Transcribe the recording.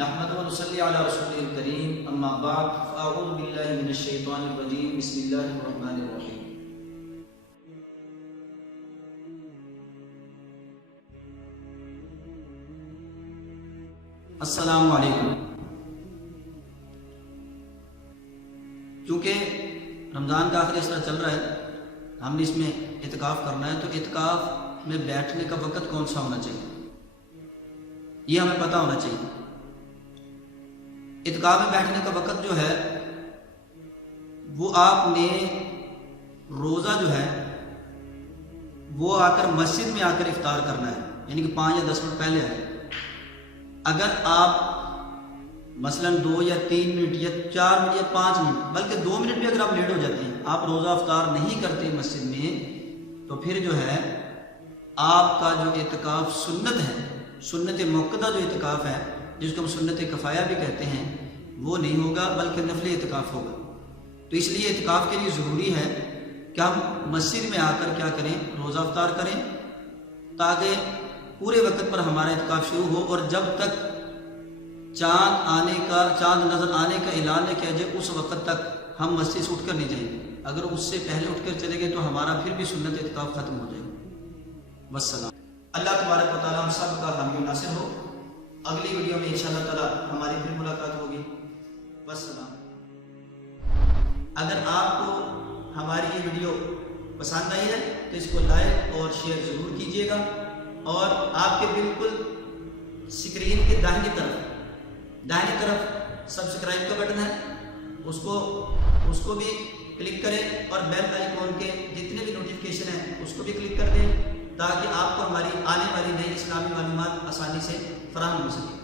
نحمد و نصلی علی رسول الکریم اما بعد فاعوذ باللہ من الشیطان الرجیم بسم اللہ الرحمن الرحیم۔ السلام علیکم۔ چونکہ رمضان کا آخر اس طرح چل رہا ہے، ہم نے اس میں اعتکاف کرنا ہے، تو اعتکاف میں بیٹھنے کا وقت کون سا ہونا چاہیے یہ ہمیں پتہ ہونا چاہیے۔ اعتکاف میں بیٹھنے کا وقت جو ہے وہ آپ نے روزہ جو ہے وہ آ کر مسجد میں آ کر افطار کرنا ہے، یعنی کہ 5 یا 10 منٹ پہلے آئے۔ اگر آپ مثلاً 2 یا 3 منٹ یا 4 منٹ یا 5 منٹ بلکہ 2 منٹ بھی اگر آپ لیٹ ہو جاتے ہیں، آپ روزہ افطار نہیں کرتے مسجد میں، تو پھر جو ہے آپ کا جو اعتکاف سنت ہے، سنت موقدہ جو اعتکاف ہے جس کو ہم سنت کفایہ بھی کہتے ہیں، وہ نہیں ہوگا بلکہ نفل اعتکاف ہوگا۔ تو اس لیے اعتکاف کے لیے ضروری ہے کہ ہم مسجد میں آ کر کیا کریں، روزہ افطار کریں، تاکہ پورے وقت پر ہمارا اعتکاف شروع ہو، اور جب تک چاند نظر آنے کا اعلان نہ کیا جائے اس وقت تک ہم مسجد سے اٹھ کر نہیں جائیں گے۔ اگر اس سے پہلے اٹھ کر چلے گئے تو ہمارا پھر بھی سنت اعتکاف ختم ہو جائے گا۔ والسلام۔ اللہ تبارک و تعالیٰ ہم سب کا حامی و ناصر ہو۔ اگلی ویڈیو میں انشاءاللہ تعالیٰ ہماری پھر ملاقات ہوگی۔ والسلام۔ اگر آپ کو ہماری یہ ویڈیو پسند آئی ہے تو اس کو لائک اور شیئر ضرور کیجیے گا، اور آپ کے بالکل اسکرین کے داہنی طرف سبسکرائب کا بٹن ہے، اس کو بھی کلک کریں، اور بیل آئیکن کے جتنے بھی نوٹیفیکیشن ہیں اس کو بھی کلک کر دیں، تاکہ آپ کو ہماری آنے والی نئی اسلامی معلومات آسانی سے فراہم ہو سکے۔